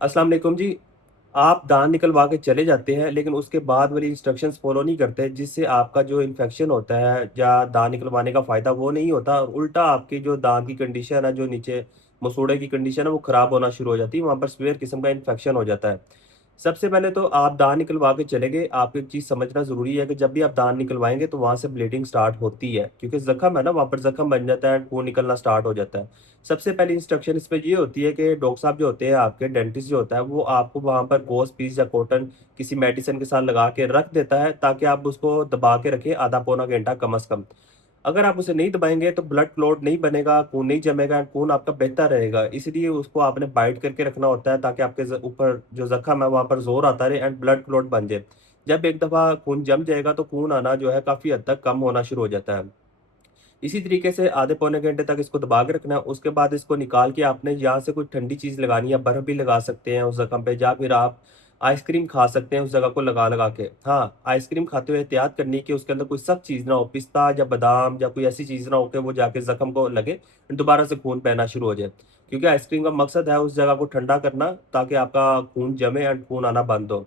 अस्सलाम वालेकुम जी। आप दाँत निकलवा के चले जाते हैं, लेकिन उसके बाद वाली इंस्ट्रक्शंस फ़ॉलो नहीं करते, जिससे आपका जो इन्फेक्शन होता है या दाँत निकलवाने का फ़ायदा वो नहीं होता और उल्टा आपकी जो दाँत की कंडीशन है, जो नीचे मसूड़े की कंडीशन है, वो ख़राब होना शुरू हो जाती है, वहाँ पर सीवियर किस्म का इन्फेक्शन हो जाता है। सबसे पहले तो आप दाँत निकलवा के चले गए, आपको एक चीज़ समझना ज़रूरी है कि जब भी आप दाँत निकलवाएँगे तो वहाँ से ब्लीडिंग स्टार्ट होती है, क्योंकि ज़ख्म है ना, वहाँ पर ज़ख्म बन जाता है, खून निकलना स्टार्ट हो जाता है। सबसे पहली इंस्ट्रक्शन इसमें ये होती है कि डॉक्टर साहब जो होते हैं आपके, डेंटिस्ट जो होता है, वो आपको वहाँ पर गॉज़ पीस या कॉटन किसी मेडिसिन के साथ लगा के रख देता है, ताकि आप उसको दबा के रखें आधा पौना घंटा कम से कम। अगर आप उसे नहीं दबाएँगे तो ब्लड क्लॉट नहीं बनेगा, खून नहीं जमेगा एंड खून आपका बहता रहेगा। इसलिए उसको आपने बाइट करके रखना होता है, ताकि आपके ऊपर जो ज़ख्म है वहाँ पर ज़ोर आता रहे एंड ब्लड क्लॉट बन जाए। जब एक दफ़ा खून जम जाएगा तो खून आना जो है काफ़ी हद तक कम होना शुरू हो जाता है। इसी तरीके से आधे पौने घंटे तक इसको दबा के रखना है, उसके बाद इसको निकाल के आपने यहाँ से कोई ठंडी चीज़ लगानी है, बर्फ़ भी लगा सकते हैं उस ज़ख्म पे, या फिर आप आइसक्रीम खा सकते हैं उस जगह को लगा-लगा के। हाँ, आइसक्रीम खाते हुए एहतियात करनी है कि उसके अंदर कोई सख्त चीज़ ना हो, पिस्ता या बादाम या कोई ऐसी चीज़ ना हो कि वो जाके ज़ख्म को लगे, दोबारा से खून बहना शुरू हो जाए। क्योंकि आइसक्रीम का मकसद है उस जगह को ठंडा करना, ताकि आपका खून जमे एंड खून आना बंद हो।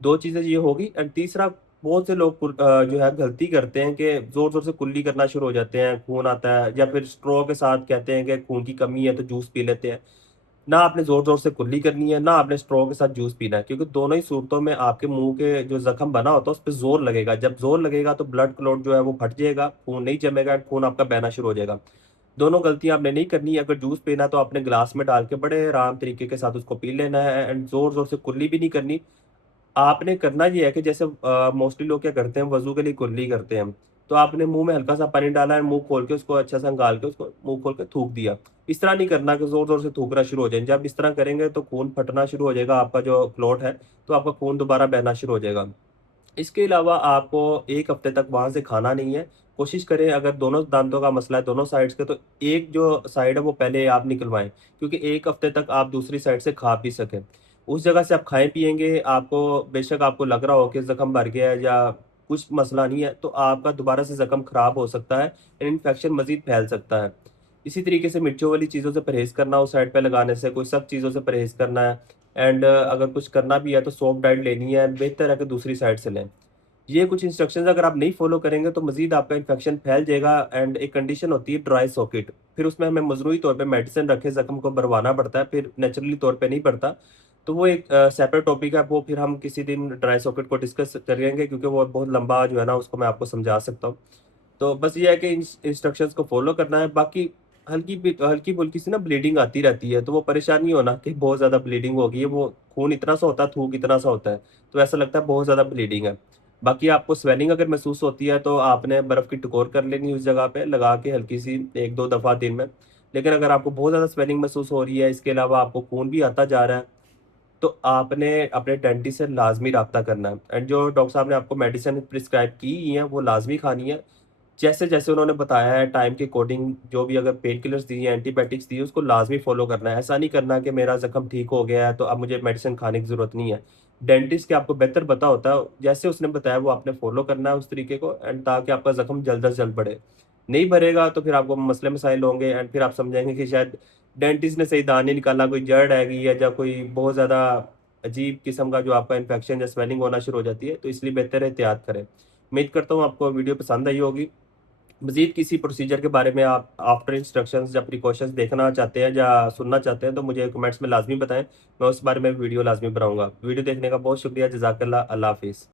2 चीज़ें ये होगी एंड तीसरा, बहुत से लोग जो है गलती करते हैं कि ज़ोर-ज़ोर से कुल्ली करना शुरू हो जाते हैं, खून आता है, या फिर स्ट्रॉ के साथ कहते हैं कि खून की कमी है तो जूस पी लेते हैं। ना आपने ज़ोर-ज़ोर से कुल्ली करनी है, ना आपने स्ट्रॉ के साथ जूस पीना है, क्योंकि दोनों ही सूरतों में आपके मुँह के जो ज़ख्म बना होता है उस पे ज़ोर लगेगा। जब ज़ोर लगेगा तो ब्लड क्लॉट जो है वो फट जाएगा, खून नहीं जमेगा, खून आपका बहना शुरू हो जाएगा। दोनों गलतियाँ आपने नहीं करनी है। अगर जूस पीना है तो आपने ग्लास में डाल के बड़े आराम तरीके के साथ उसको पी लेना है एंड ज़ोर-ज़ोर से कुल्ली भी नहीं करनी। आपने करना ये है कि जैसे मोस्टली लोग क्या करते हैं, वज़ू के लिए कुल्ली करते हैं। तो आपने मुँह में हल्का-सा पानी डाला है, मुँह खोल के उसको अच्छा-सा गाल के उसको मुँह खोल के थूक दिया। इस तरह नहीं करना कि ज़ोर-ज़ोर से थूकना शुरू हो जाए। जब इस तरह करेंगे तो खून फटना शुरू हो जाएगा, आपका जो क्लॉट है, तो आपका खून दोबारा बहना शुरू हो जाएगा। इसके अलावा आपको 1 हफ्ते तक वहाँ से खाना नहीं है। कोशिश करें, अगर दोनों दाँतों का मसला है दोनों साइड्स के, तो एक जो साइड है वो पहले आप निकलवाएँ, क्योंकि 1 हफ्ते तक आप दूसरी साइड से खा पी सकें। उस जगह से आप खाएँ-पिएँगे, आपको बेशक आपको लग रहा हो कि ज़ख्म भर गया है या कुछ मसला नहीं है, तो आपका दोबारा से ज़ख्म ख़राब हो सकता है, इन्फेक्शन मज़ीद फैल सकता है। इसी तरीके से मिर्चों वाली चीज़ों से परहेज़ करना, उस साइड पे लगाने से, कोई सख्त चीज़ों से परहेज़ करना है एंड अगर कुछ करना भी है तो सॉफ्ट डाइट लेनी है, बेहतर है कि दूसरी साइड से लें। ये कुछ इंस्ट्रक्शंस अगर आप नहीं फ़ॉलो करेंगे तो मज़ीद आपका इन्फेक्शन फैल जाएगा एंड एक कंडीशन होती है ड्राई सॉकेट। फिर उसमें हमें मजरूई तौर पे मेडिसिन रख के ज़ख्म को भरवाना पड़ता है, फिर नेचुरली तौर पे नहीं बढ़ता। तो वो एक सेपरेट टॉपिक है, वो फिर हम किसी दिन ड्राई सॉकेट को डिस्कस करेंगे, क्योंकि वो बहुत लंबा जो है ना उसको मैं आपको समझा सकता हूँ। तो बस ये है कि इंस्ट्रक्शंस को फ़ॉलो करना है, बाकी हल्की-फुल्की सी ना ब्लीडिंग आती रहती है, तो वो परेशान नहीं होना कि बहुत ज़्यादा ब्लीडिंग हो गई है, वो खून इतना सा होता है, थूक इतना सा होता है, तो ऐसा लगता है बहुत ज़्यादा ब्लीडिंग है। बाकी आपको स्वेलिंग अगर महसूस होती है तो आपने बर्फ़ की टकोर कर लेनी उस जगह पे लगा के हल्की-सी 1-2 दफ़ा दिन में। लेकिन अगर आपको बहुत ज़्यादा स्वेलिंग महसूस हो रही है, इसके अलावा आपको खून भी आता जा रहा है, तो आपने अपने डेंटिस्ट से लाज़मी राब्ता करना है एंड जो डॉक्टर साहब ने आपको मेडिसिन प्रिस्क्राइब की ही हैं, वो लाज़मी खानी है। जैसे-जैसे उन्होंने बताया है टाइम के अकॉर्डिंग, जो भी अगर पेन किलर्स दी हैं, एंटीबायोटिक्स दी है, उसको लाज़मी फ़ॉलो करना है। ऐसा नहीं करना कि मेरा ज़ख्म ठीक हो गया है, तो अब मुझे मेडिसिन खाने की ज़रूरत नहीं है। डेंटिस्ट क्या आपको बेहतर पता होता है, जैसे उसने बताया वो आपने फ़ॉलो करना है उस तरीके को एंड ताकि आपका ज़ख्म जल्द से जल्द बढ़े। नहीं भरेगा तो फिर आपको मसले-मसाइल होंगे एंड फिर आप समझेंगे कि शायद डेंटिस्ट ने सही दाँत नहीं निकाला, कोई जड़ रह गई है या कोई बहुत ज़्यादा अजीब किस्म का जो आपका इन्फेक्शन या स्वेलिंग होना शुरू हो जाती है, तो इसलिए बेहतर है एहतियात करें। उम्मीद करता हूँ आपको वीडियो पसंद आई होगी। मज़ीद किसी प्रोसीजर के बारे में आप आफ्टर इंस्ट्रक्शंस या प्रिकॉशंस देखना चाहते हैं या सुनना चाहते हैं तो मुझे कमेंट्स में लाज़मी बताएँ। मैं उस बारे में वीडियो लाज़मी बनाऊँगा। वीडियो देखने का बहुत शुक्रिया। जज़ाकल्लाह। अल्लाह हाफ़िज़।